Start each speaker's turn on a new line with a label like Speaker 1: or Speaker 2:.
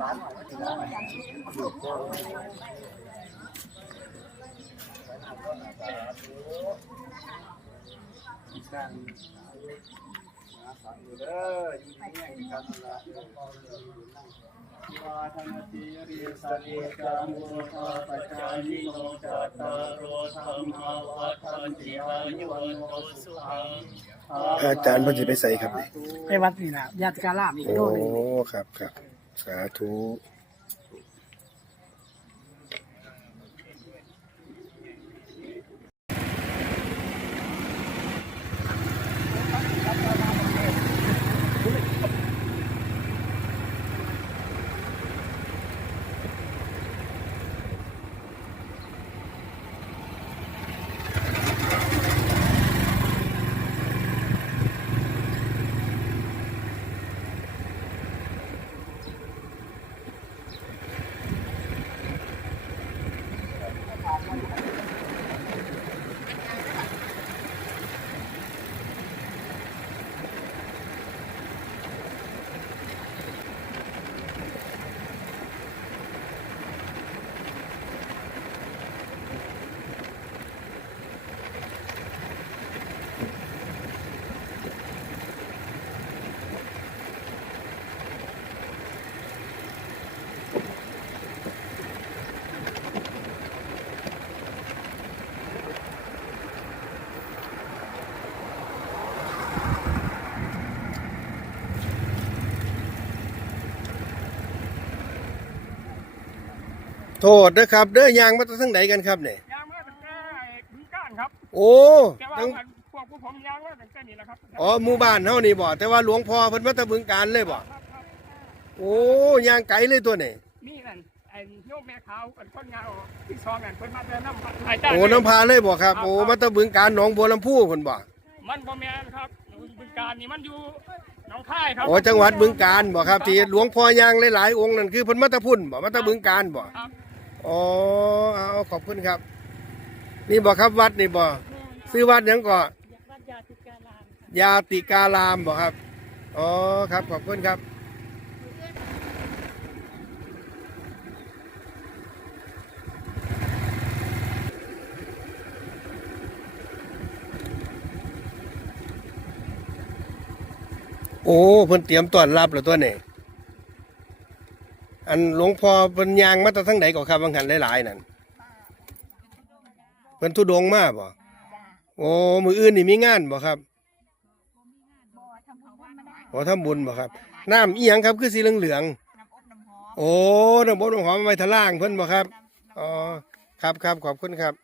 Speaker 1: การฟังอยู่เด้ออยู่ที่นี่กันละวาทนาติริสานิจังโมทาปัจจายิโนจัตตารโรธรรมาวัฏันติอายุวันโนสุขัง
Speaker 2: อาจารย์เพิ่นสิไปใส่ครับนี่
Speaker 3: ไปวัดนี่นะญาติการามอีก
Speaker 2: โอ้
Speaker 3: โดนหนึ่ง
Speaker 2: ครับครับ สาธุ โทษนะครับเด้อยางมาจากทางไหนกันครับเนี่ย
Speaker 4: ยางมาตั้งแต่บึงการครับ
Speaker 2: โอ้
Speaker 4: แต่ว่า
Speaker 2: ตั้ง
Speaker 4: พวกผู้ผมยางมาตั้งแต่นี้แหละครับ
Speaker 2: อ๋อหมู่บ้านเฮานี่บ่แต่ว่าหลวงพ่อเพิ่นมาแตะบึงการเลยบ่
Speaker 4: ครับครับ
Speaker 2: โอ้ยางไกลเลยตัวนี่
Speaker 4: มีนั่นไอ้โยมแม่ขาวกันคนงานที่ซองนั่นเพิ่นมาเดินน้ำอาจารย์
Speaker 2: โอ้น้ำพาเลยบ่ครับโอ้มาแตะบึงการหนองบัวลำพูเพิ่นบ่
Speaker 4: มันบ่แม่นครับบึงการนี่มันอยู่หนองคายครับ
Speaker 2: โอ้จังหวัดบึงการบ่ครับที่หลวงพ่อยางหลายๆองค์นั่นคือเพิ่นมาแตะพุ่นบ่มาแตะบึงการบ่
Speaker 4: ครับ
Speaker 2: อ๋อเอาขอบคุณครับ นี่บ่ครับวัดนี่บ่ซื้อวัดหยังก็
Speaker 4: วัดยาติการาม
Speaker 2: ยาติการามบ่ครับอ๋อครับขอบคุณครับโอ้เพิ่นเตรียมต้อนรับแล้วตัวนี่ อันหลวงพ่อเพิ่นยางมาแต่ทั้งไหนก็ครับบางหันหลายๆนั่นเพิ่นทุดงมาบ่โอ้มืออื่นนี่มีงานบ่ครับโอ้ทำบุญบ่ครับน้ำอีหยังครับคือสีเหลืองๆโอ้น้ำอบน้ำหอมเอาไว้ทะล่างเพิ่นบ่ครับอ๋อครับครับขอบคุณครับ